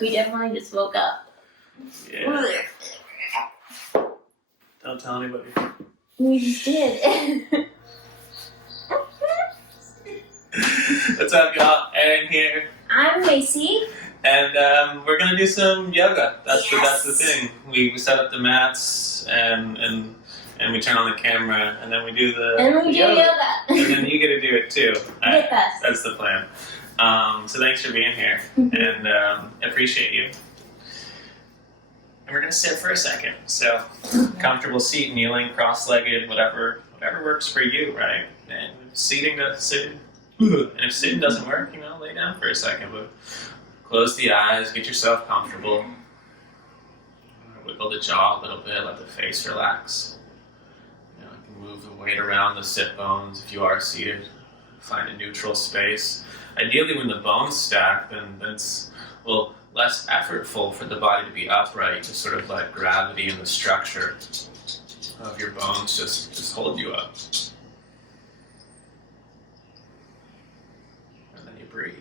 We definitely just woke up. Yeah. Don't tell anybody. We just did. What's up, y'all? Aaron here. I'm Macy. And we're gonna do some yoga. That's Yes. the thing. We set up the mats and we turn on the camera and then we do the yoga. And then you get to do it too. With us. That's the plan. So thanks for being here and appreciate you. And we're gonna sit for a second. So comfortable seat, kneeling, cross-legged, whatever works for you, right? And sitting. And if sitting doesn't work, lay down for a second. But close the eyes, get yourself comfortable. Wiggle the jaw a little bit, let the face relax. You can move the weight around the sit bones if you are seated. Find a neutral space. Ideally, when the bones stack, then it's less effortful for the body to be upright. To sort of let gravity and the structure of your bones just hold you up. And then you breathe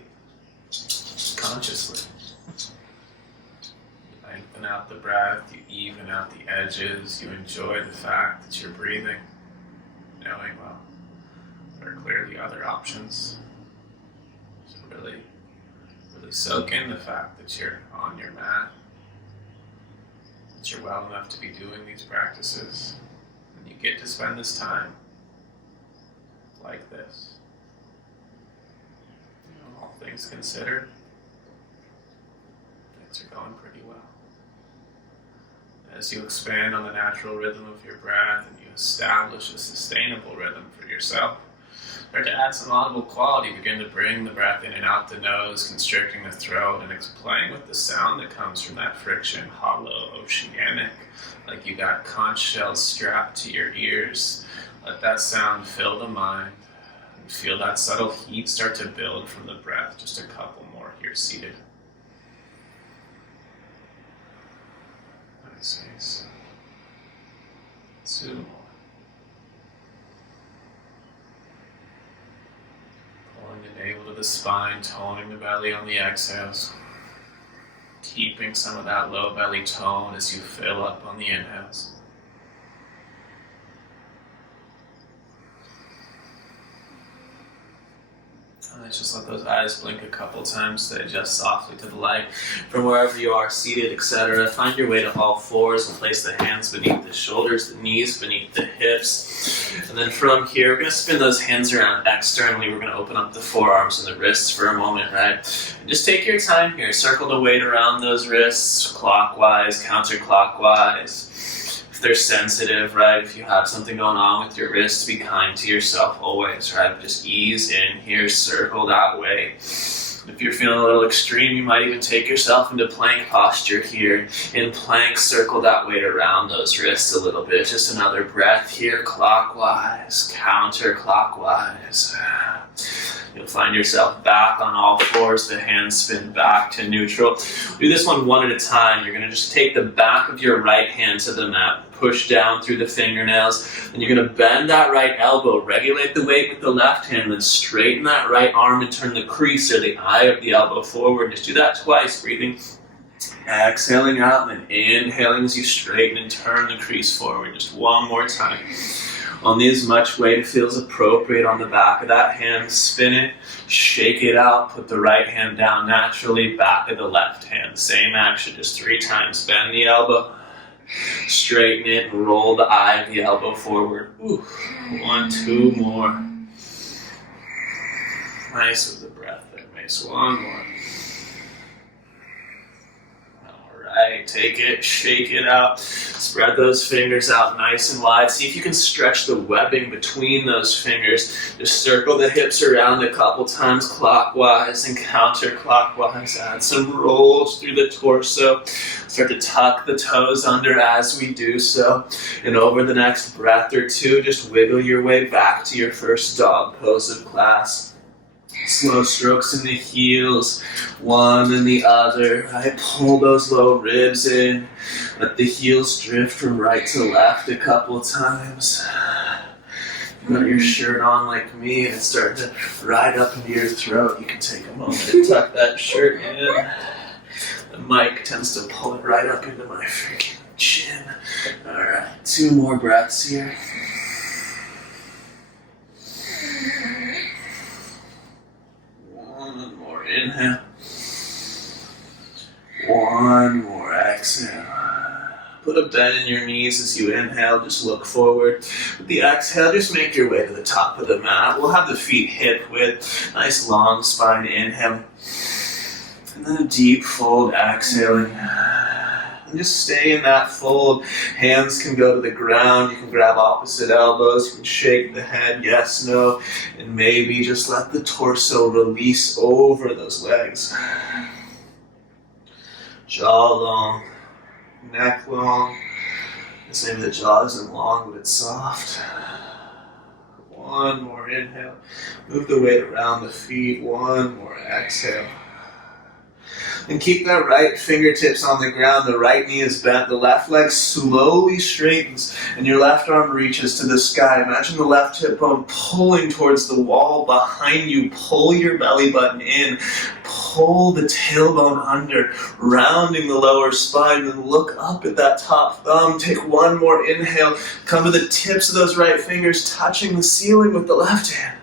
consciously. You lengthen out the breath, you even out the edges, you enjoy the fact that you're breathing, knowing, there are clearly other options. So really soak in the fact that you're on your mat, that you're well enough to be doing these practices, and you get to spend this time like this. All things considered, things are going pretty well. As you expand on the natural rhythm of your breath and you establish a sustainable rhythm for yourself, start to add some audible quality. Begin to bring the breath in and out the nose, constricting the throat, and it's playing with the sound that comes from that friction, hollow, oceanic, like you got conch shells strapped to your ears. Let that sound fill the mind. And feel that subtle heat start to build from the breath. Just a couple more here seated. Nice. 2 more. Pulling the navel to the spine, toning the belly on the exhales. Keeping some of that low belly tone as you fill up on the inhales. And just let those eyes blink a couple times to adjust softly to the light from wherever you are, seated, etc. Find your way to all fours and place the hands beneath the shoulders, the knees beneath the hips. And then from here, we're going to spin those hands around externally. We're going to open up the forearms and the wrists for a moment, right? And just take your time here. Circle the weight around those wrists, clockwise, counterclockwise. If they're sensitive, right, if you have something going on with your wrists, be kind to yourself always, right? Just ease in here, circle that way. If you're feeling a little extreme, you might even take yourself into plank posture here. In plank, circle that weight around those wrists a little bit. Just another breath here, clockwise, counterclockwise. You'll find yourself back on all fours, the hands spin back to neutral. Do this one at a time. You're going to just take the back of your right hand to the mat, push down through the fingernails, and you're going to bend that right elbow, regulate the weight with the left hand, then straighten that right arm and turn the crease or the eye of the elbow forward. Just do that twice, breathing, exhaling out, and then inhaling as you straighten and turn the crease forward. Just one more time. Only as much weight feels appropriate on the back of that hand. Spin it, shake it out, put the right hand down naturally, back of the left hand. Same action, just 3 times. Bend the elbow, straighten it, roll the eye of the elbow forward. 1, 2 more. Nice with the breath there, Mace. 1 more. Alright, take it, shake it out. Spread those fingers out nice and wide. See if you can stretch the webbing between those fingers. Just circle the hips around a couple times clockwise and counterclockwise. Add some rolls through the torso. Start to tuck the toes under as we do so. And over the next breath or two, just wiggle your way back to your first dog pose of class. Slow strokes in the heels, one and the other, right? Pull those low ribs in. Let the heels drift from right to left a couple times. You got your shirt on like me and it's starting to ride up into your throat. You can take a moment to tuck that shirt in. The mic tends to pull it right up into my freaking chin. Alright, 2 more breaths here. One more inhale. One more exhale. Put a bend in your knees as you inhale, just look forward. With the exhale, just make your way to the top of the mat. We'll have the feet hip width, nice long spine inhale. And then a deep fold, exhaling. And just stay in that fold. Hands can go to the ground. You can grab opposite elbows. You can shake the head, yes, no. And maybe just let the torso release over those legs. Jaw long, neck long. Maybe the jaw isn't long, but it's soft. One more inhale. Move the weight around the feet. One more exhale. And keep that right fingertips on the ground. The right knee is bent. The left leg slowly straightens. And your left arm reaches to the sky. Imagine the left hip bone pulling towards the wall behind you. Pull your belly button in. Pull the tailbone under, rounding the lower spine. Then look up at that top thumb. Take one more inhale. Come to the tips of those right fingers, touching the ceiling with the left hand.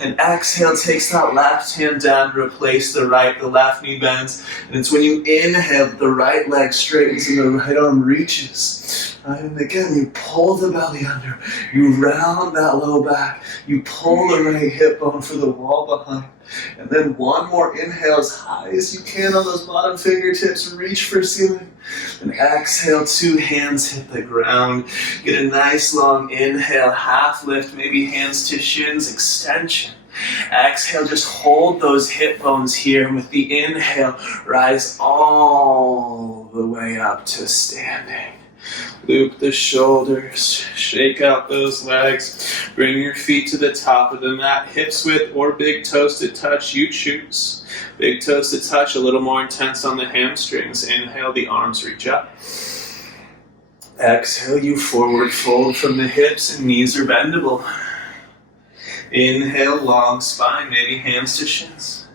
And exhale takes that left hand down to replace the right. The left knee bends. And it's when you inhale, the right leg straightens and the right arm reaches. And again, you pull the belly under. You round that low back. You pull the right hip bone for the wall behind. And then one more inhale as high as you can on those bottom fingertips. Reach for ceiling. And exhale, 2 hands hit the ground. Get a nice long inhale, half lift, maybe hands to shins, extension. Exhale, just hold those hip bones here. And with the inhale, rise all the way up to standing. Loop the shoulders, shake out those legs, bring your feet to the top of the mat, hips width or big toes to touch, you choose. Big toes to touch, a little more intense on the hamstrings. Inhale, the arms reach up. Exhale, you forward fold from the hips and knees are bendable. Inhale, long spine, maybe hands to shins.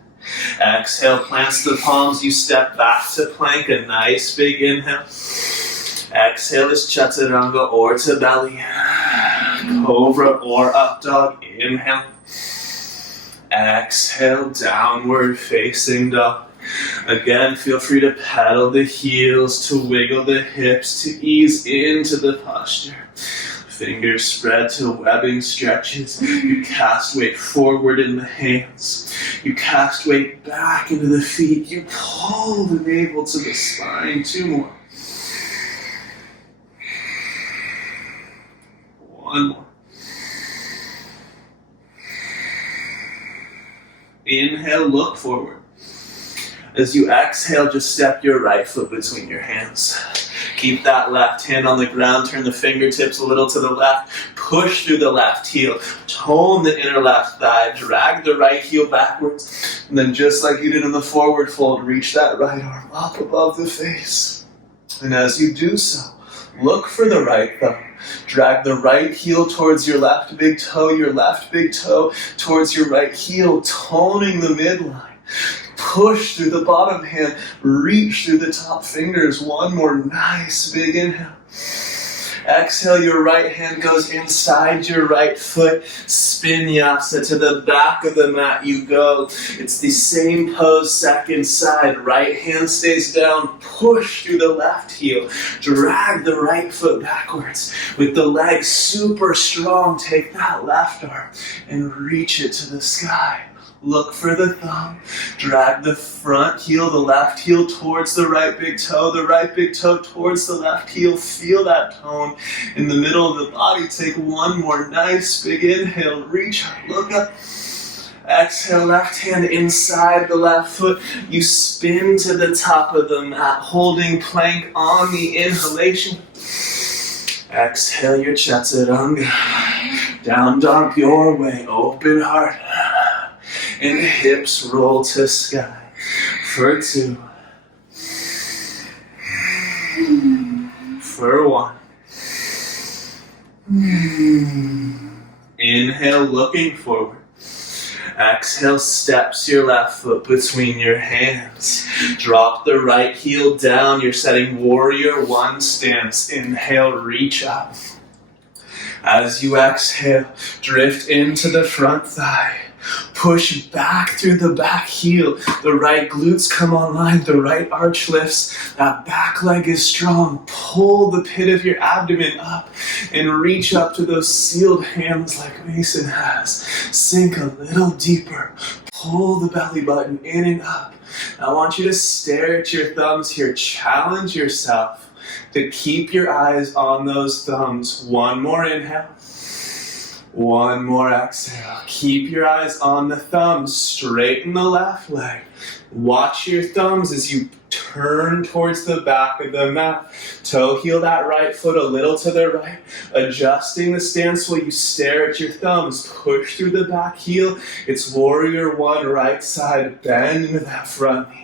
Exhale, plants the palms, you step back to plank, a nice big inhale. Exhale is chaturanga or to belly. Cobra or up dog. Inhale. Exhale, downward facing dog. Again, feel free to pedal the heels, to wiggle the hips, to ease into the posture. Fingers spread to webbing stretches. You cast weight forward in the hands. You cast weight back into the feet. You pull the navel to the spine. 2 more. One more. Inhale, look forward. As you exhale, just step your right foot between your hands. Keep that left hand on the ground. Turn the fingertips a little to the left. Push through the left heel. Tone the inner left thigh. Drag the right heel backwards. And then just like you did in the forward fold, reach that right arm up above the face. And as you do so, look for the right thumb. Drag the right heel towards your left big toe, your left big toe towards your right heel, toning the midline. Push through the bottom hand, reach through the top fingers. One more nice big inhale. Exhale, your right hand goes inside your right foot. Vinyasa to the back of the mat you go. It's the same pose, second side. Right hand stays down. Push through the left heel. Drag the right foot backwards. With the legs super strong, take that left arm and reach it to the sky. Look for the thumb. Drag the front heel, the left heel towards the right big toe towards the left heel. Feel that tone in the middle of the body. Take one more nice big inhale. Reach up, look up. Exhale, left hand inside the left foot. You spin to the top of the mat, holding plank on the inhalation. Exhale your chaturanga. Down dog your way, open heart. And hips roll to sky for 2, for 1. Inhale, looking forward. Exhale, steps your left foot between your hands. Drop the right heel down. You're setting warrior one stance. Inhale, reach up. As you exhale, drift into the front thigh. Push back through the back heel. The right glutes come online. The right arch lifts. That back leg is strong. Pull the pit of your abdomen up and reach up to those sealed hands like Mason has. Sink a little deeper. Pull the belly button in and up. I want you to stare at your thumbs here. Challenge yourself to keep your eyes on those thumbs. One more inhale. One more exhale. Keep your eyes on the thumbs. Straighten the left leg. Watch your thumbs as you turn towards the back of the mat. Toe heel that right foot a little to the right. Adjusting the stance while you stare at your thumbs. Push through the back heel. It's warrior one, right side. Bend into that front knee.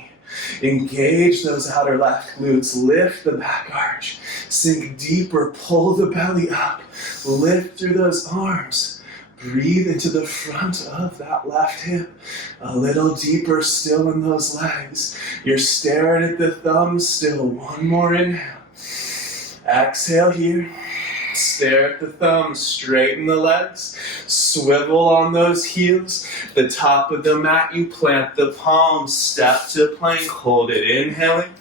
Engage those outer left glutes. Lift the back arch. Sink deeper. Pull the belly up. Lift through those arms. Breathe into the front of that left hip. A little deeper still in those legs. You're staring at the thumbs still. One more inhale. Exhale here. Stare at the thumbs. Straighten the legs. Swivel on those heels. The top of the mat, you plant the palms. Step to plank. Hold it. Inhaling.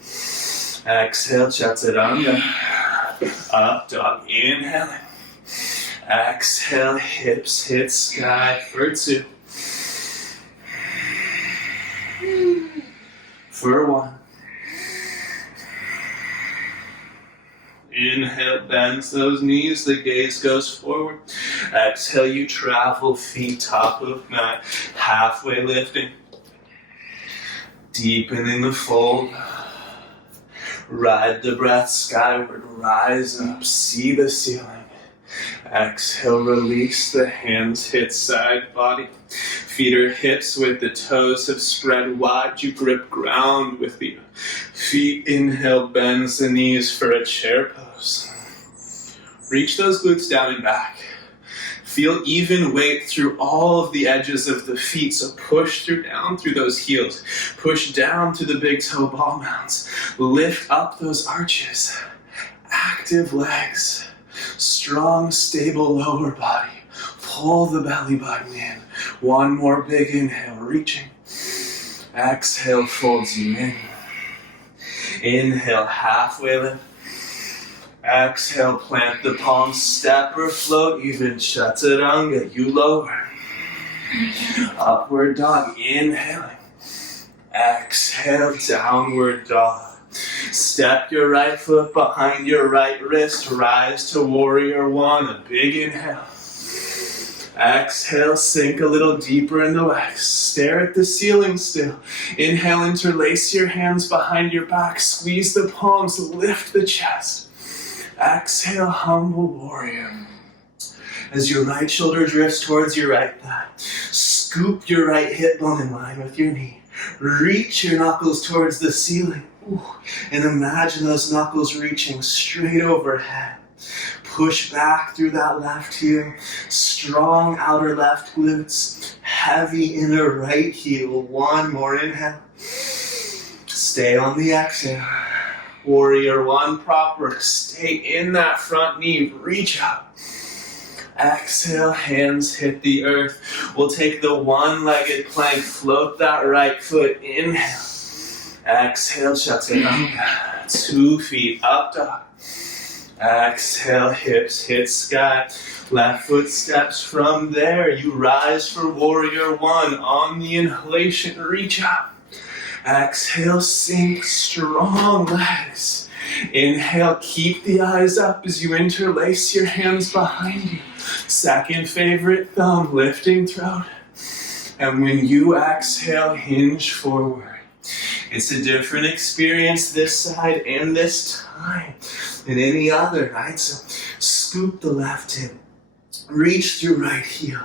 Exhale. Chaturanga. Up dog. Inhaling. Exhale, hips hit sky for two. For one. Inhale, bends those knees, the gaze goes forward. Exhale, you travel, feet top of mat, halfway lifting. Deepening the fold. Ride the breath skyward, rise up, see the ceiling. Exhale, release the hands, hit side body. Feet are hips with the toes have spread wide. You grip ground with the feet. Inhale, bends the knees for a chair pose. Reach those glutes down and back. Feel even weight through all of the edges of the feet. So push down through those heels. Push down through the big toe ball mounds. Lift up those arches. Active legs. Strong, stable lower body. Pull the belly button in. One more big inhale, reaching. Exhale, folds you in. Inhale, halfway lift. Exhale, plant the palms, step or float, even chaturanga, you lower. Upward dog, inhaling. Exhale, downward dog. Step your right foot behind your right wrist. Rise to warrior one. A big inhale. Exhale, sink a little deeper in the legs. Stare at the ceiling still. Inhale, interlace your hands behind your back. Squeeze the palms, lift the chest. Exhale, humble warrior. As your right shoulder drifts towards your right thigh. Scoop your right hip bone in line with your knee. Reach your knuckles towards the ceiling. Ooh. And imagine those knuckles reaching straight overhead. Push back through that left heel. Strong outer left glutes. Heavy inner right heel. One more inhale. Stay on the exhale. Warrior one proper. Stay in that front knee. Reach up. Exhale, hands hit the earth. We'll take the one-legged plank. Float that right foot. Inhale. Exhale, chaturanga. 2 feet up dog. Exhale, hips hit sky. Left foot steps from there. You rise for warrior one. On the inhalation, reach up. Exhale, sink, strong legs. Inhale, keep the eyes up as you interlace your hands behind you. Second favorite thumb, lifting throat. And when you exhale, hinge forward. It's a different experience this side and this time than any other, right? So scoop the left hip. Reach through right heel.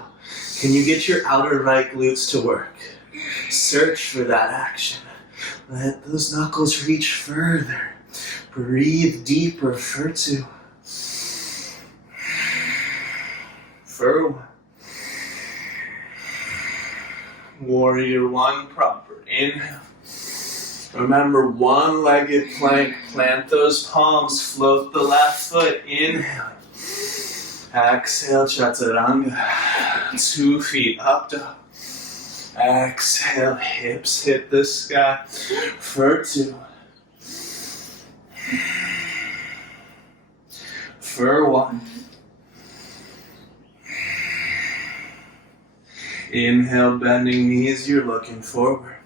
Can you get your outer right glutes to work? Search for that action. Let those knuckles reach further. Breathe deeper for 2. For 1. Warrior one proper. Inhale. Remember, one-legged plank. Plant those palms. Float the left foot. Inhale. Exhale, chaturanga. 2 feet up, dog. Exhale, hips hit the sky for 2. For 1. Inhale, bending knees, you're looking forward.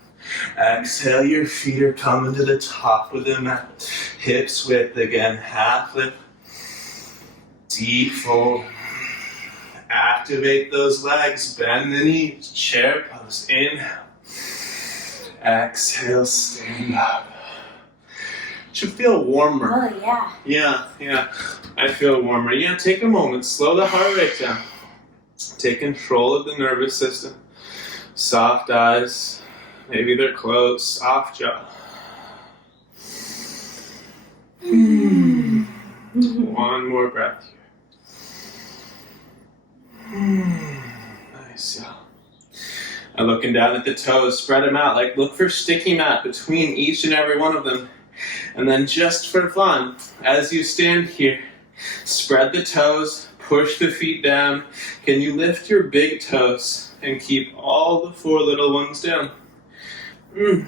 Exhale, your feet are coming to the top of the mat. Hips width again, half lift. Deep fold. Activate those legs, bend the knees, chair pose. Inhale. Exhale, stand up. Should feel warmer. Oh, yeah. Yeah, I feel warmer. Yeah, take a moment, slow the heart rate down. Take control of the nervous system. Soft eyes, maybe they're closed, soft jaw. One more breath here. Nice, yeah. And looking down at the toes, spread them out. Like look for sticky mat between each and every one of them. And then just for fun, as you stand here, spread the toes, push the feet down. Can you lift your big toes and keep all the 4 little ones down? Ooh.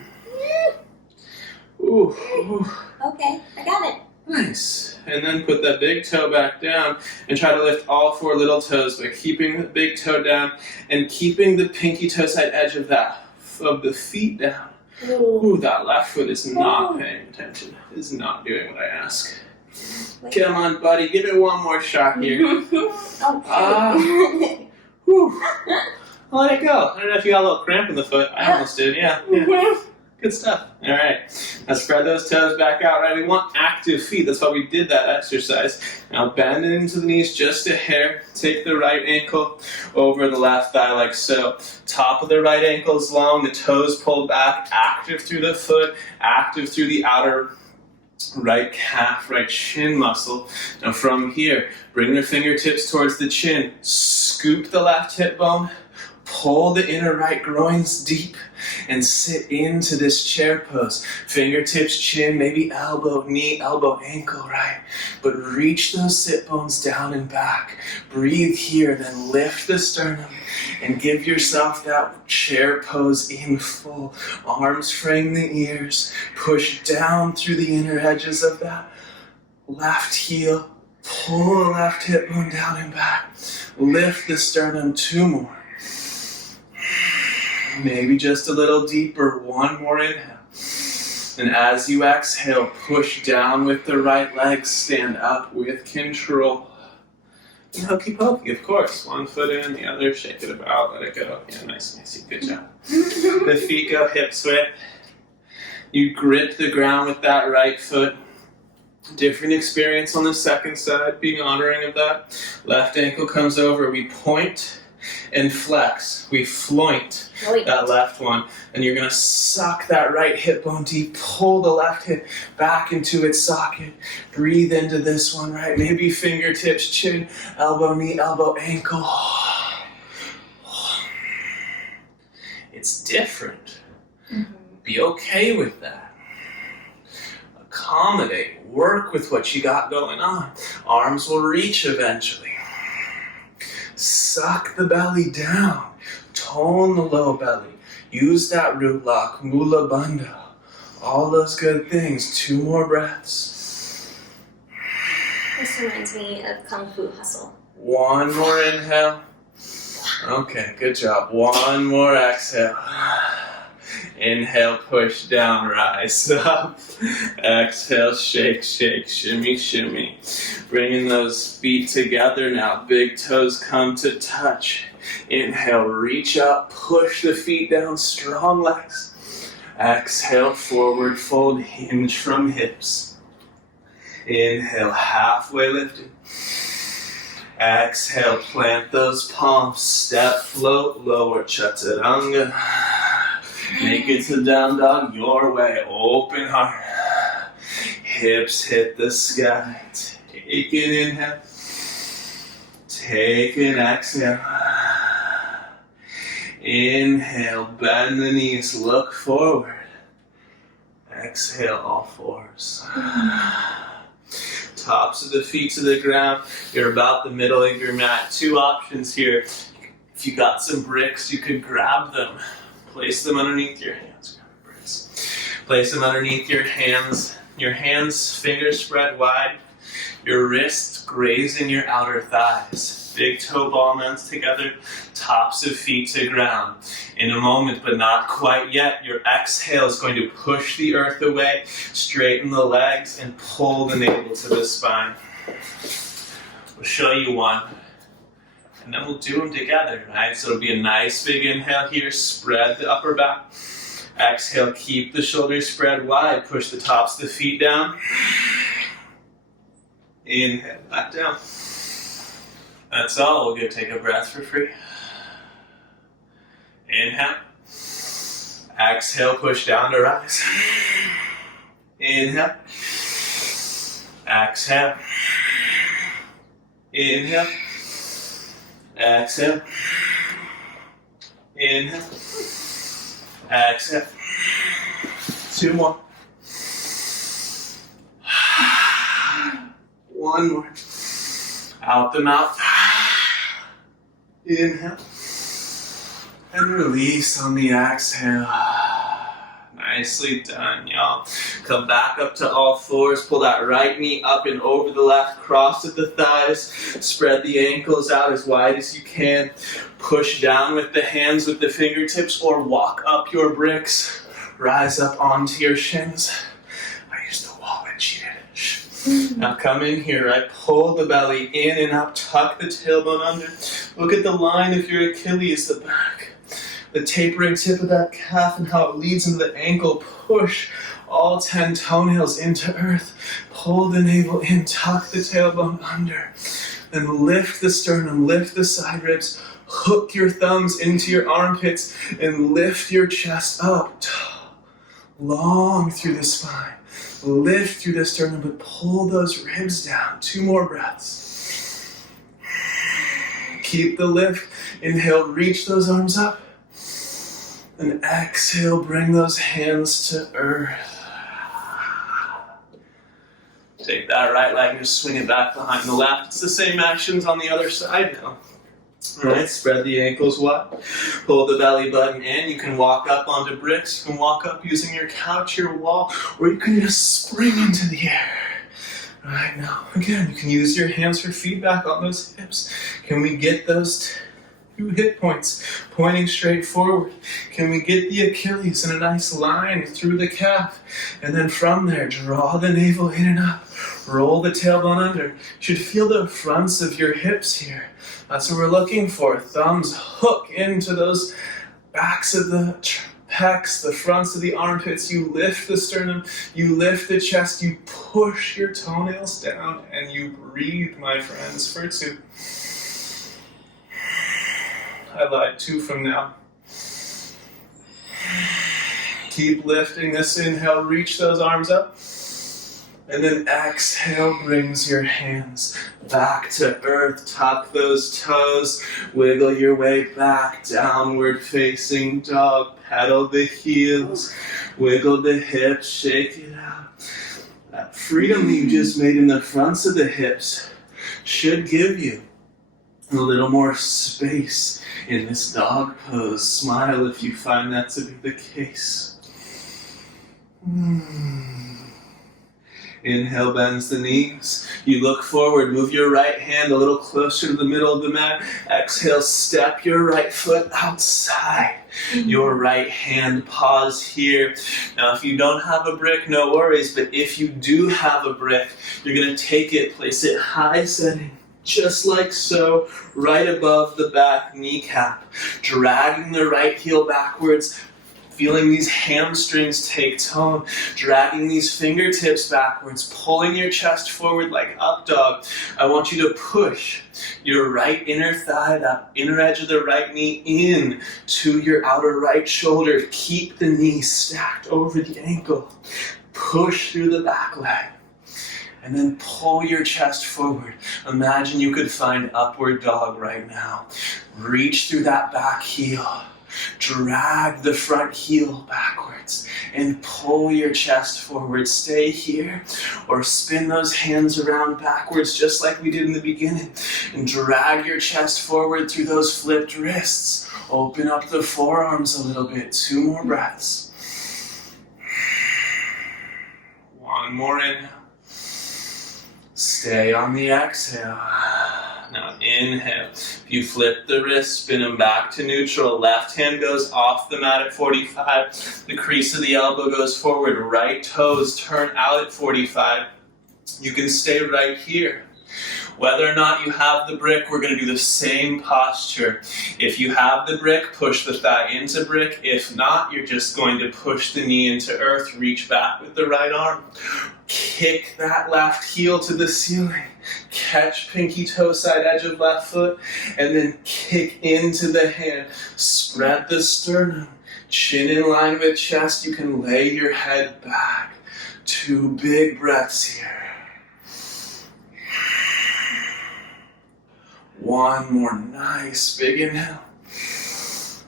Okay, I got it. Nice. And then put that big toe back down and try to lift all 4 little toes by keeping the big toe down and keeping the pinky toe side edge of the feet down. Ooh, that left foot is not paying attention. Is not doing what I ask. Come on, buddy. Give it one more shot here. Whew. I'll let it go. I don't know if you got a little cramp in the foot. I almost did, yeah. Good stuff. All right. Now spread those toes back out, right? We want active feet. That's why we did that exercise. Now bend into the knees just a hair. Take the right ankle over the left thigh like so. Top of the right ankle is long. The toes pulled back. Active through the foot. Active through the outer right calf, right shin muscle. Now from here, bring the fingertips towards the chin. Scoop the left hip bone. Pull the inner right groins deep and sit into this chair pose. Fingertips, chin, maybe elbow, knee, elbow, ankle, right? But reach those sit bones down and back. Breathe here, then lift the sternum and give yourself that chair pose in full. Arms frame the ears. Push down through the inner edges of that left heel. Pull the left hip bone down and back. Lift the sternum, 2 more. Maybe just a little deeper, 1 more inhale. And as you exhale, push down with the right leg, stand up with control. And hokey pokey, of course. 1 foot in, the other, shake it about, let it go. Yeah, nice, good job. The feet go hips width. You grip the ground with that right foot. Different experience on the second side, being honoring of that. Left ankle comes over, we point and flex. We floint that left one. And you're going to suck that right hip bone deep. Pull the left hip back into its socket. Breathe into this one, right? Maybe fingertips, chin, elbow, knee, elbow, ankle. It's different. Be okay with that. Accommodate. Work with what you got going on. Arms will reach eventually. Suck the belly down. Tone the low belly. Use that root lock, mula bandha. All those good things. 2 more breaths. This reminds me of Kung Fu Hustle. 1 more inhale. Okay, good job. 1 more exhale. Inhale, push down, rise up. Exhale, shake, shake, shimmy, shimmy. Bringing those feet together now. Big toes come to touch. Inhale, reach up, push the feet down, strong legs. Exhale, forward fold, hinge from hips. Inhale, halfway lifted. Exhale, plant those palms, step, float, lower chaturanga. Make it to down dog your way, open heart. Hips hit the sky. Take an inhale. Take an exhale. Inhale, bend the knees, look forward. Exhale, all fours. Tops of the feet to the ground. You're about the middle of your mat. Two options here. If you got some bricks, you could grab them. Place them underneath your hands. Grab bricks. Place them underneath your hands. Your hands, fingers spread wide. Your wrists grazing your outer thighs. Big toe ball mounts together. Tops of feet to ground. In a moment, but not quite yet, your exhale is going to push the earth away, straighten the legs, and pull the navel to the spine. We'll show you one, and then we'll do them together, right? So it'll be a nice big inhale here, spread the upper back. Exhale, keep the shoulders spread wide, push the tops of the feet down. Inhale, back down. That's all. We'll go take a breath for free. Inhale. Exhale, push down to rise. Inhale. Exhale. Inhale. Exhale. Inhale. Exhale. Two more. One more. Out the mouth. Inhale. And release on the exhale. Nicely done, y'all. Come back up to all fours. Pull that right knee up and over the left. Cross at the thighs. Spread the ankles out as wide as you can. Push down with the hands with the fingertips or walk up your bricks. Rise up onto your shins. I used the wall and cheated. Now come in here, right? Pull the belly in and up. Tuck the tailbone under. Look at the line of your Achilles, the back. The tapering tip of that calf and how it leads into the ankle. Push all 10 toenails into earth. Pull the navel in, tuck the tailbone under. Then lift the sternum, lift the side ribs. Hook your thumbs into your armpits and lift your chest up. Long through the spine. Lift through the sternum, but pull those ribs down. 2 more breaths. Keep the lift. Inhale, reach those arms up. And exhale, bring those hands to earth. Take that right leg and just swing it back behind the left. It's the same actions on the other side now. Alright, spread the ankles wide. Pull the belly button in. You can walk up onto bricks. You can walk up using your couch, your wall, or you can just spring into the air. Alright, now, again, you can use your hands for feedback on those hips. Can we get those 2 hip points pointing straight forward? Can we get the Achilles in a nice line through the calf? And then from there, draw the navel in and up. Roll the tailbone under. You should feel the fronts of your hips here. That's what we're looking for. Thumbs hook into those backs of the pecs, the fronts of the armpits. You lift the sternum, you lift the chest, you push your toenails down, and you breathe, my friends, for 2. I lied, 2 from now. Keep lifting this inhale, reach those arms up. And then exhale brings your hands back to earth. Tuck those toes, wiggle your way back, downward facing dog. Pedal the heels, wiggle the hips, shake it out. That freedom you just made in the fronts of the hips should give you a little more space in this dog pose. Smile if you find that to be the case. Inhale, bends the knees. You look forward, move your right hand a little closer to the middle of the mat. Exhale, step your right foot outside your right hand. Pause here. Now, if you don't have a brick, no worries, but if you do have a brick, you're going to take it, place it high setting, just like so, right above the back kneecap. Dragging the right heel backwards, feeling these hamstrings take tone, dragging these fingertips backwards, pulling your chest forward like up dog. I want you to push your right inner thigh, that inner edge of the right knee in to your outer right shoulder. Keep the knee stacked over the ankle. Push through the back leg. And then pull your chest forward. Imagine you could find upward dog right now. Reach through that back heel. Drag the front heel backwards and pull your chest forward. Stay here or spin those hands around backwards just like we did in the beginning. And drag your chest forward through those flipped wrists. Open up the forearms a little bit. 2 more breaths. 1 more inhale. Stay on the exhale. Now inhale. If you flip the wrist, spin them back to neutral. Left hand goes off the mat at 45. The crease of the elbow goes forward. Right toes turn out at 45. You can stay right here. Whether or not you have the brick, we're going to do the same posture. If you have the brick, push the thigh into brick. If not, you're just going to push the knee into earth. Reach back with the right arm. Kick that left heel to the ceiling. Catch pinky toe side edge of left foot. And then kick into the hand. Spread the sternum. Chin in line with chest. You can lay your head back. 2 big breaths here. 1 more nice big inhale.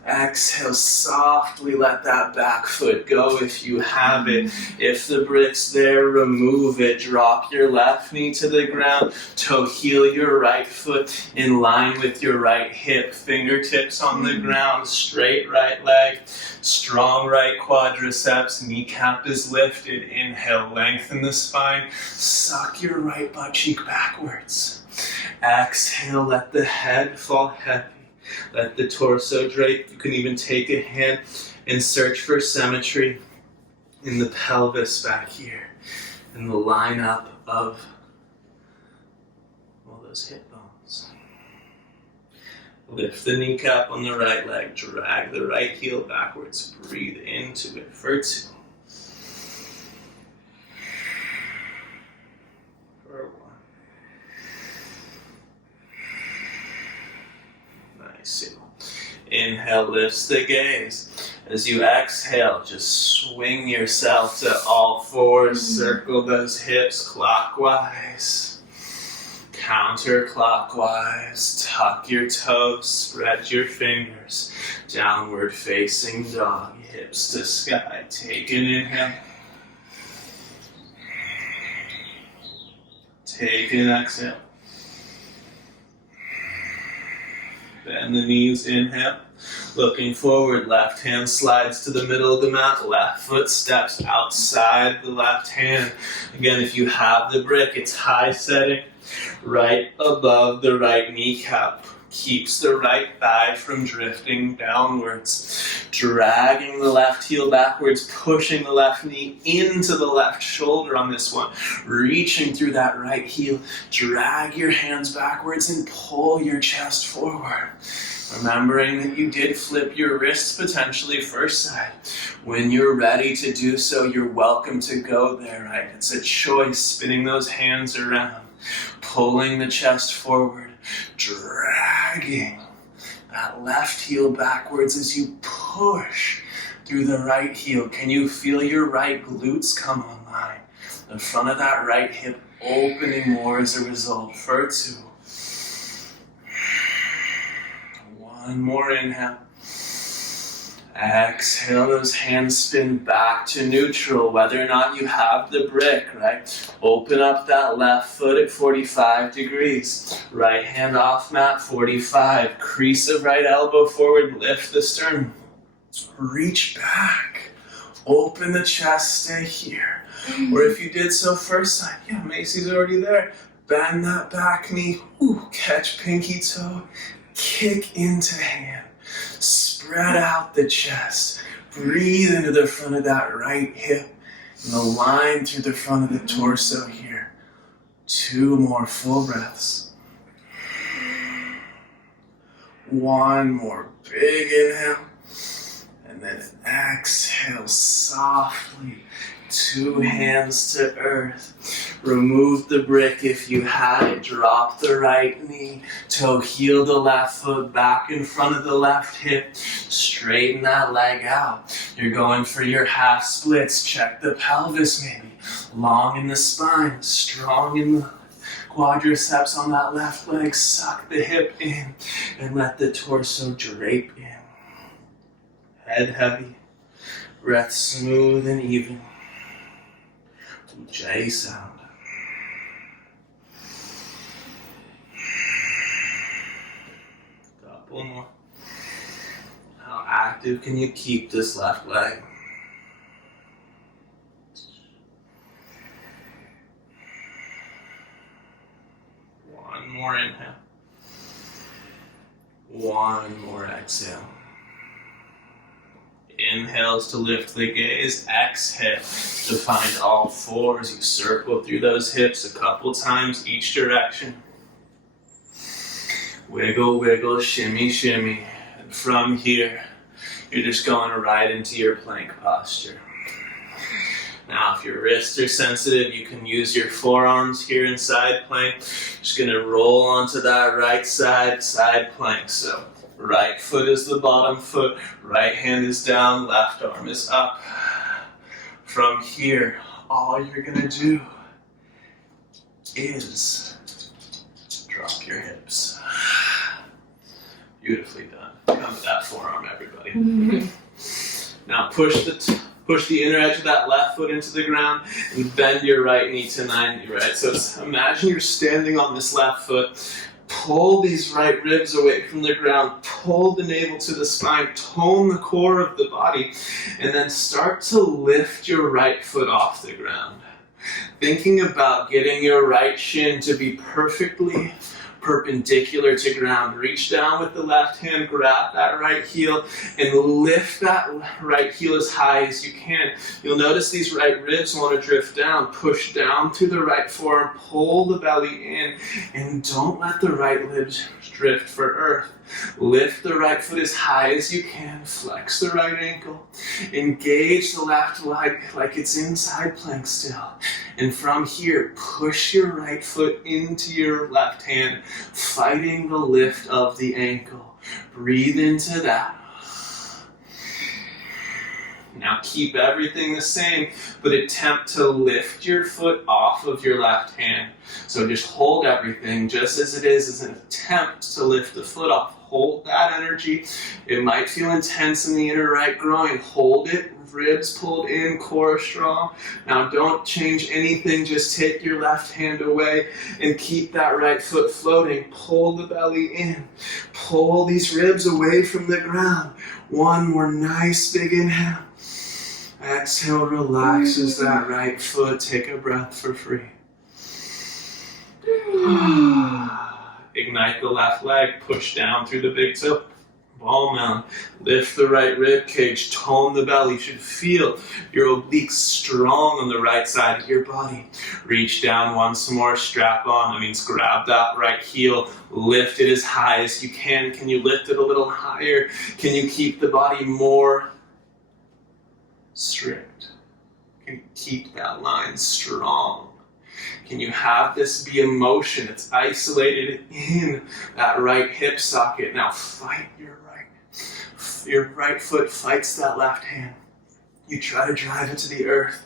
Exhale, softly let that back foot go if you have it. If the brick's there, remove it. Drop your left knee to the ground. Toe heel your right foot in line with your right hip. Fingertips on the ground. Straight right leg. Strong right quadriceps. Kneecap is lifted. Inhale, lengthen the spine. Suck your right butt cheek backwards. Exhale, let the head fall heavy. Let the torso drape. You can even take a hand and search for symmetry in the pelvis back here. In the lineup of all those hip bones. Lift the kneecap on the right leg. Drag the right heel backwards. Breathe into it for 2. For 1. Nice. Inhale, lifts the gaze. As you exhale, just swing yourself to all 4s. Circle those hips clockwise. Counterclockwise. Tuck your toes. Spread your fingers. Downward facing dog. Hips to sky. Take an inhale. Take an exhale. Bend the knees, inhale. Looking forward, left hand slides to the middle of the mat. Left foot steps outside the left hand. Again, if you have the brick, it's high setting right above the right kneecap. Keeps the right thigh from drifting downwards. Dragging the left heel backwards, pushing the left knee into the left shoulder on this one. Reaching through that right heel. Drag your hands backwards and pull your chest forward. Remembering that you did flip your wrists potentially first side. When you're ready to do so, you're welcome to go there, right? It's a choice, spinning those hands around. Pulling the chest forward. Dragging that left heel backwards as you push through the right heel. Can you feel your right glutes come online? The front of that right hip opening more as a result. For 2. 1 more inhale. Exhale, those hands spin back to neutral, whether or not you have the brick, right? Open up that left foot at 45 degrees. Right hand off mat, 45. Crease of right elbow forward, lift the sternum. Reach back. Open the chest, stay here. Or if you did so first side, yeah, Macy's already there. Bend that back knee, catch pinky toe, kick into hand. Spread out the chest. Breathe into the front of that right hip. And the line through the front of the torso here. 2 more full breaths. 1 more big inhale. And then exhale softly. 2 hands to earth. Remove the brick if you had it. Drop the right knee. Toe heel the left foot back in front of the left hip. Straighten that leg out. You're going for your half splits. Check the pelvis maybe. Long in the spine. Strong in the quadriceps on that left leg. Suck the hip in and let the torso drape in. Head heavy. Breath smooth and even. Ujjayi sound. Couple more. How active can you keep this left leg? One more inhale. One more exhale. Inhales to lift the gaze. Exhale to find all fours. You circle through those hips a couple times each direction. Wiggle, wiggle, shimmy, shimmy. And from here, you're just going right into your plank posture. Now, if your wrists are sensitive, you can use your forearms here in side plank. Just gonna roll onto that right side, side plank. So, right foot is the bottom foot, right hand is down, left arm is up. From here, all you're gonna do is drop your hips. Beautifully done. Come to that forearm, everybody. Now push the inner edge of that left foot into the ground and bend your right knee to 90, right? So imagine you're standing on this left foot. Pull these right ribs away from the ground. Pull the navel to the spine. Tone the core of the body. And then start to lift your right foot off the ground. Thinking about getting your right shin to be perfectly perpendicular to ground. Reach down with the left hand, grab that right heel, and lift that right heel as high as you can. You'll notice these right ribs want to drift down. Push down through the right forearm, pull the belly in, and don't let the right ribs drift for earth. Lift the right foot as high as you can. Flex the right ankle. Engage the left leg like it's inside plank still. And from here, push your right foot into your left hand, fighting the lift of the ankle. Breathe into that. Now keep everything the same, but attempt to lift your foot off of your left hand. So just hold everything just as it is as an attempt to lift the foot off. Hold that energy. It might feel intense in the inner right groin. Hold it. Ribs pulled in, core strong. Now don't change anything. Just take your left hand away and keep that right foot floating. Pull the belly in. Pull these ribs away from the ground. One more nice big inhale. Exhale, relaxes that right foot. Take a breath for free. Ignite the left leg, push down through the big toe. Ball mound. Lift the right rib cage, tone the belly. You should feel your obliques strong on the right side of your body. Reach down once more, strap on. That means grab that right heel, lift it as high as you can. Can you lift it a little higher? Can you keep the body more strict? Can you keep that line strong? Can you have this be a motion? It's isolated in that right hip socket. Now fight your right foot fights that left hand. You try to drive it to the earth.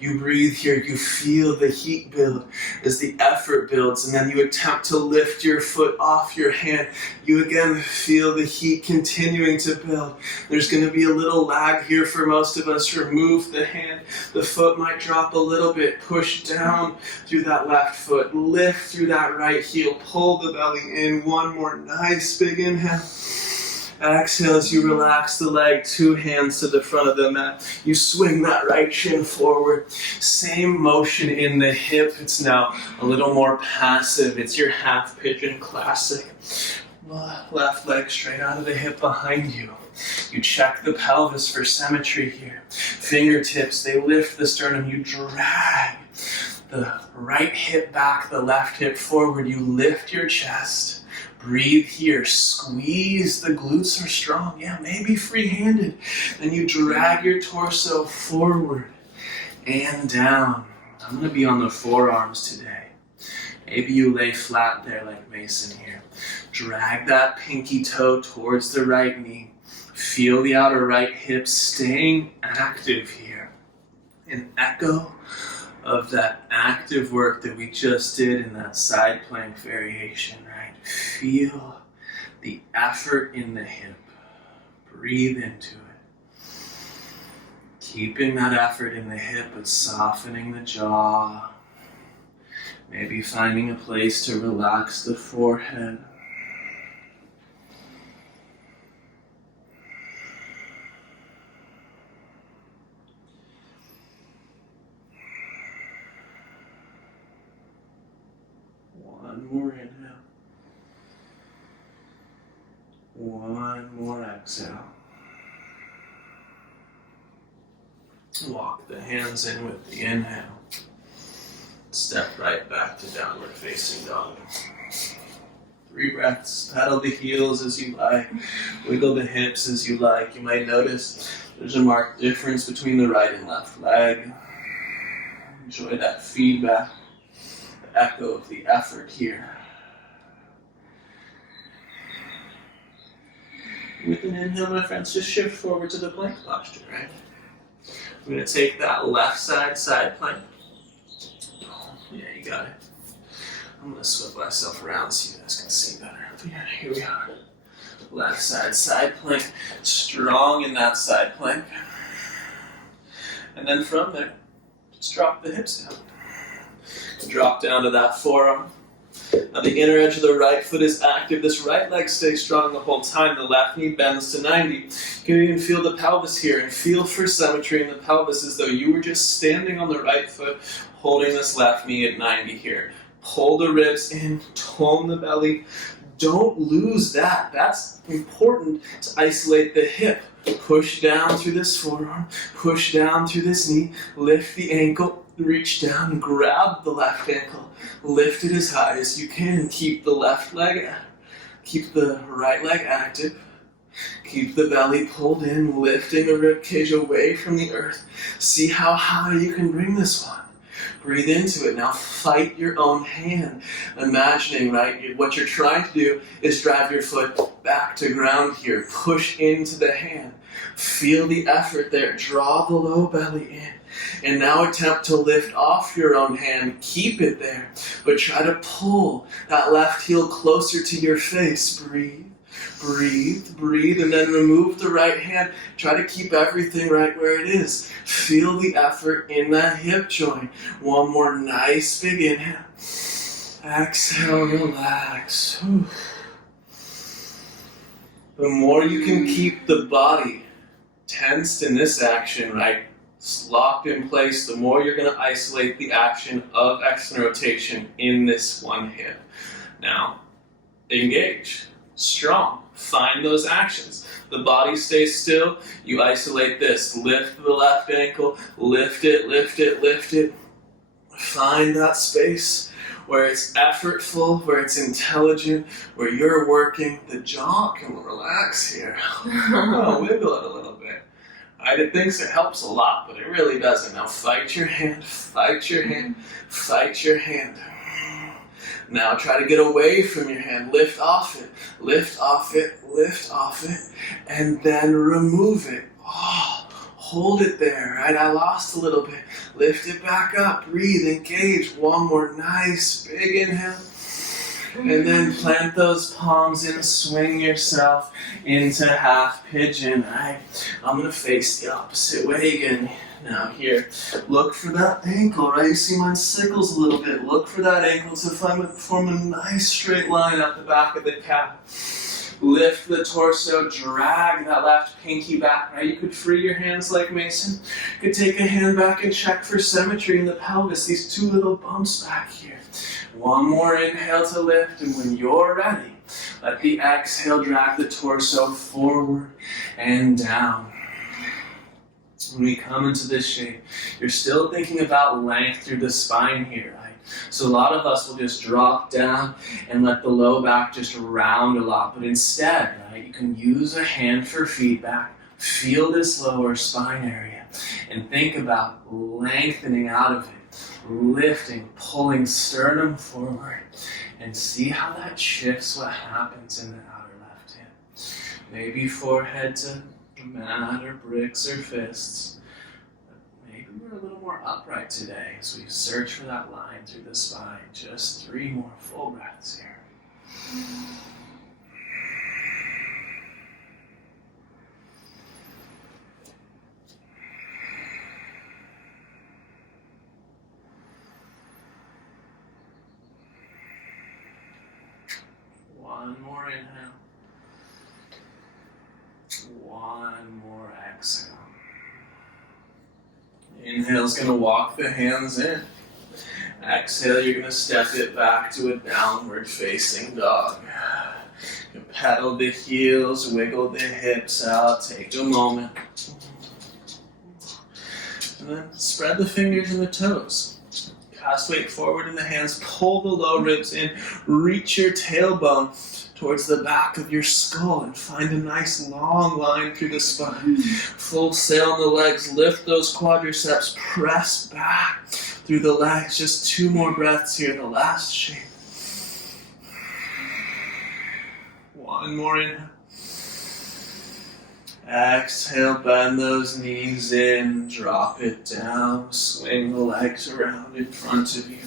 You breathe here. You feel the heat build as the effort builds, and then you attempt to lift your foot off your hand. You again feel the heat continuing to build. There's going to be a little lag here for most of us. Remove the hand. The foot might drop a little bit. Push down through that left foot. Lift through that right heel. Pull the belly in. One more nice big inhale. Exhale as you relax the leg, 2 hands to the front of the mat. You swing that right shin forward. Same motion in the hip. It's now a little more passive. It's your half pigeon classic. Left leg straight out of the hip behind you. You check the pelvis for symmetry here. Fingertips, they lift the sternum. You drag the right hip back, the left hip forward. You lift your chest. Breathe here, squeeze, the glutes are strong. Yeah, maybe free-handed. Then you drag your torso forward and down. I'm gonna be on the forearms today. Maybe you lay flat there like Mason here. Drag that pinky toe towards the right knee. Feel the outer right hip staying active here. An echo of that active work that we just did in that side plank variation, right? Feel the effort in the hip. Breathe into it. Keeping that effort in the hip, but softening the jaw. Maybe finding a place to relax the forehead. One more inhale. One more exhale. Walk the hands in with the inhale. Step right back to downward facing dog. 3 breaths. Pedal the heels as you like. Wiggle the hips as you like. You might notice there's a marked difference between the right and left leg. Enjoy that feedback, the echo of the effort here. With an inhale, my friends, just shift forward to the plank posture, right? We're going to take that left side plank. Yeah, you got it. I'm going to swip myself around so you guys can see better. Here we are. Left side plank. Strong in that side plank. And then from there, just drop the hips down. Drop down to that forearm. Now the inner edge of the right foot is active. This right leg stays strong the whole time. The left knee bends to 90. You can even feel the pelvis here and feel for symmetry in the pelvis as though you were just standing on the right foot, holding this left knee at 90 here. Pull the ribs in, tone the belly. Don't lose that. That's important to isolate the hip. Push down through this forearm, push down through this knee, lift the ankle, reach down, grab the left ankle, lift it as high as you can. Keep the right leg active. Keep the belly pulled in, lifting the rib cage away from the earth. See how high you can bring this one. Breathe into it. Now fight your own hand. Imagining, right, what you're trying to do is drive your foot back to ground here. Push into the hand. Feel the effort there. Draw the low belly in. And now attempt to lift off your own hand. Keep it there. But try to pull that left heel closer to your face. Breathe. Breathe, breathe, and then remove the right hand. Try to keep everything right where it is. Feel the effort in that hip joint. One more nice big inhale. Exhale, relax. Whew. The more you can keep the body tensed in this action, right, locked in place, the more you're going to isolate the action of external rotation in this one hip. Now, engage. Strong. Find those actions. The body stays still. You isolate this. Lift the left ankle. Lift it, lift it, lift it. Find that space where it's effortful, where it's intelligent, where you're working. The jaw can relax here. Wiggle it a little bit. It thinks it helps a lot, but it really doesn't. Now fight your hand, fight your hand, fight your hand. Now try to get away from your hand. Lift off it, lift off it, lift off it, and then remove it. Hold it there, right? I lost a little bit. Lift it back up, breathe, engage. One more nice big inhale. And then plant those palms in, swing yourself into half pigeon. Right? I'm going to face the opposite way again. Now here, look for that ankle, right? You see mine sickles a little bit. Look for that ankle to form a nice straight line up the back of the calf. Lift the torso, drag that left pinky back, right? You could free your hands like Mason. You could take a hand back and check for symmetry in the pelvis, these two little bumps back here. One more inhale to lift, and when you're ready, let the exhale drag the torso forward and down. When we come into this shape, you're still thinking about length through the spine here, right? So a lot of us will just drop down and let the low back just round a lot. But instead, right, you can use a hand for feedback, feel this lower spine area, and think about lengthening out of it, lifting, pulling sternum forward, and see how that shifts what happens in the outer left hip. Maybe forehead to mat or bricks or fists. Maybe we're a little more upright today as we search for that line through the spine. Just 3 more full breaths here. One more inhale. One more exhale. Inhale's going to walk the hands in. Exhale, you're going to step it back to a downward facing dog. You pedal the heels, wiggle the hips out, take a moment. And then spread the fingers and the toes. Cast weight forward in the hands, pull the low ribs in, reach your tailbone towards the back of your skull and find a nice long line through the spine. Full sail in the legs, lift those quadriceps, press back through the legs. Just 2 more breaths here, the last shape. One more inhale. Exhale, bend those knees in, drop it down, swing the legs around in front of you.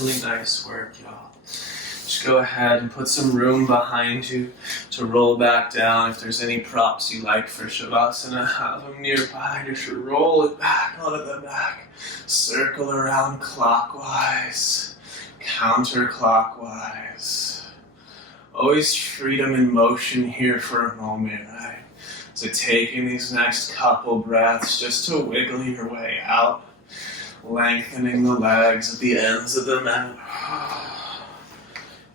Really nice work, y'all. Just go ahead and put some room behind you to roll back down. If there's any props you like for Shavasana, have them nearby. Just roll it back onto the back. Circle around clockwise, counterclockwise. Always freedom in motion here for a moment, right? So taking these next couple breaths just to wiggle your way out, lengthening the legs at the ends of the mat.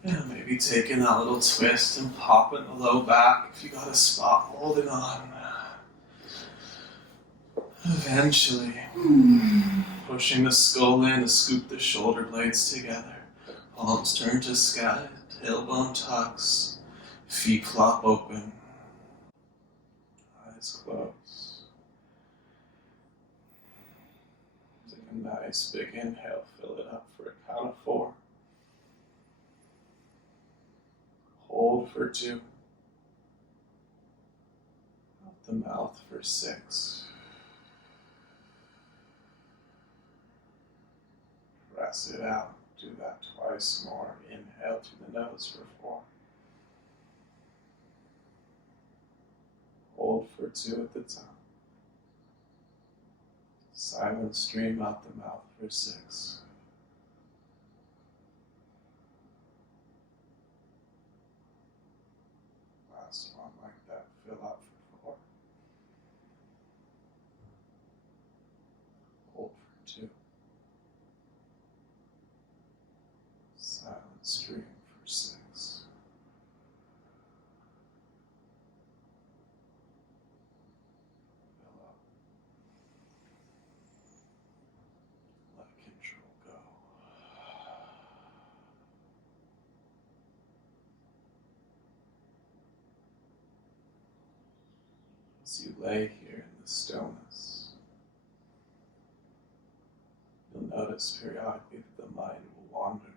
Yeah, maybe taking that little twist and popping the low back if you got a spot holding on. Eventually, pushing the skull in to scoop the shoulder blades together. Palms turn to sky, tailbone tucks, feet flop open, eyes closed. Take a nice big inhale, fill it up for a count of 4. Hold for 2. Out the mouth for 6. Press it out. Do that twice more. Inhale through the nose for 4. Hold for 2 at the top. Silent stream out the mouth for 6. Last one like that. Fill out for 4. Hold for 2. Silent stream for 6. Fill up. Let control go. As you lay here in the stillness, you'll notice periodically that the mind will wander.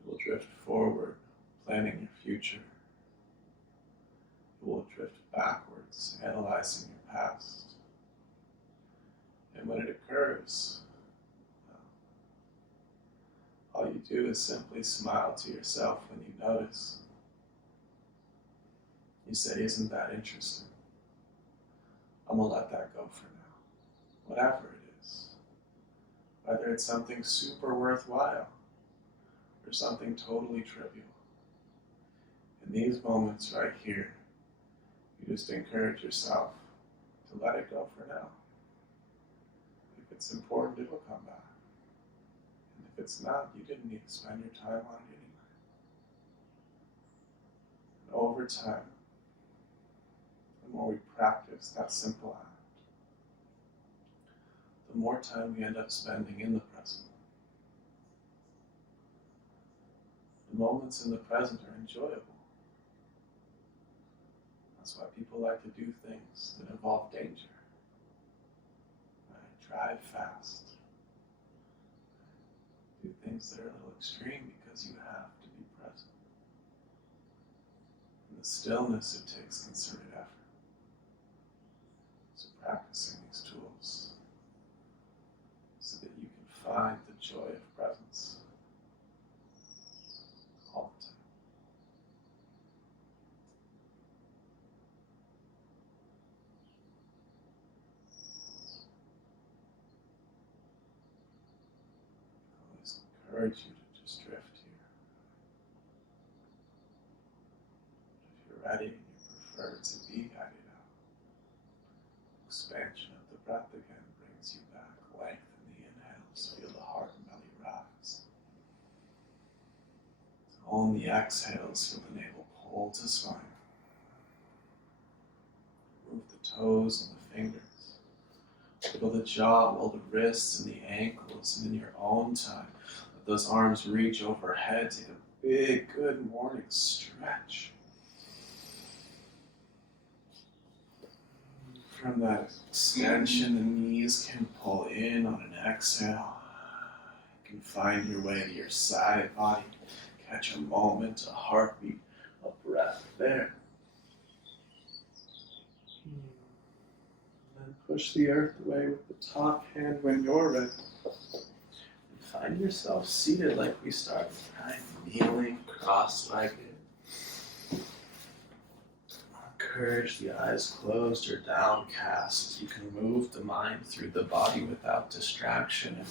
It will drift forward, planning your future. It will drift backwards, analyzing your past. And when it occurs, all you do is simply smile to yourself when you notice. You say, isn't that interesting? I'm gonna let that go for now. Whatever it is. Whether it's something super worthwhile or something totally trivial. In these moments right here, you just encourage yourself to let it go for now. If it's important, it will come back. And if it's not, you didn't need to spend your time on it anyway. And over time, the more we practice that simple act, the more time we end up spending in the present. The moments in the present are enjoyable. That's why people like to do things that involve danger. Right? Drive fast. Do things that are a little extreme because you have to be present. In the stillness, it takes concerted effort. So practicing these tools so that you can find the joy of presence all the time. I always encourage you to just drift here. expansion of the breath again brings you back. Lengthen the inhales, feel the heart and belly rise. On the exhales, feel the navel pull to spine. Move the toes and the fingers. Feel the jaw, roll the wrists and the ankles, and in your own time, let those arms reach overhead. Take a big, good morning stretch. From that extension, the knees can pull in on an exhale. You can find your way to your side body. Catch a moment, a heartbeat, a breath there. And then push the earth away with the top hand when you're ready. And find yourself seated like we started, right? Kneeling, cross-legged. Encourage the eyes closed or downcast as you can move the mind through the body without distraction. And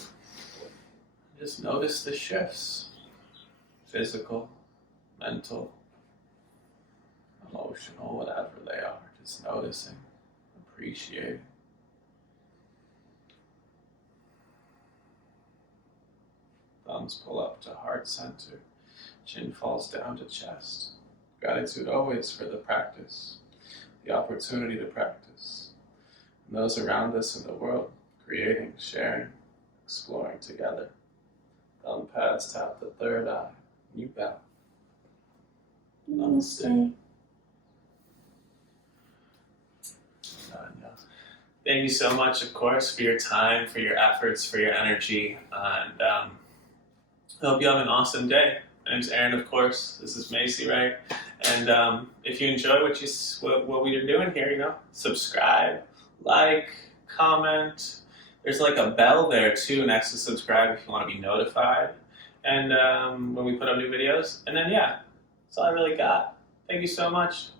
just notice the shifts. Physical, mental, emotional, whatever they are. Just noticing, appreciating. Thumbs pull up to heart center. Chin falls down to chest. Gratitude always for the practice, the opportunity to practice. And those around us in the world, creating, sharing, exploring together. Thumb pads tap the third eye. You bow. Namaste. Thank you so much, of course, for your time, for your efforts, for your energy, and I hope you have an awesome day. My name's Aaron, of course. This is Macy, right? And if you enjoy what we are doing here, subscribe, like, comment. There's like a bell there too next to subscribe if you want to be notified. And when we put up new videos. And then, yeah, that's all I really got. Thank you so much.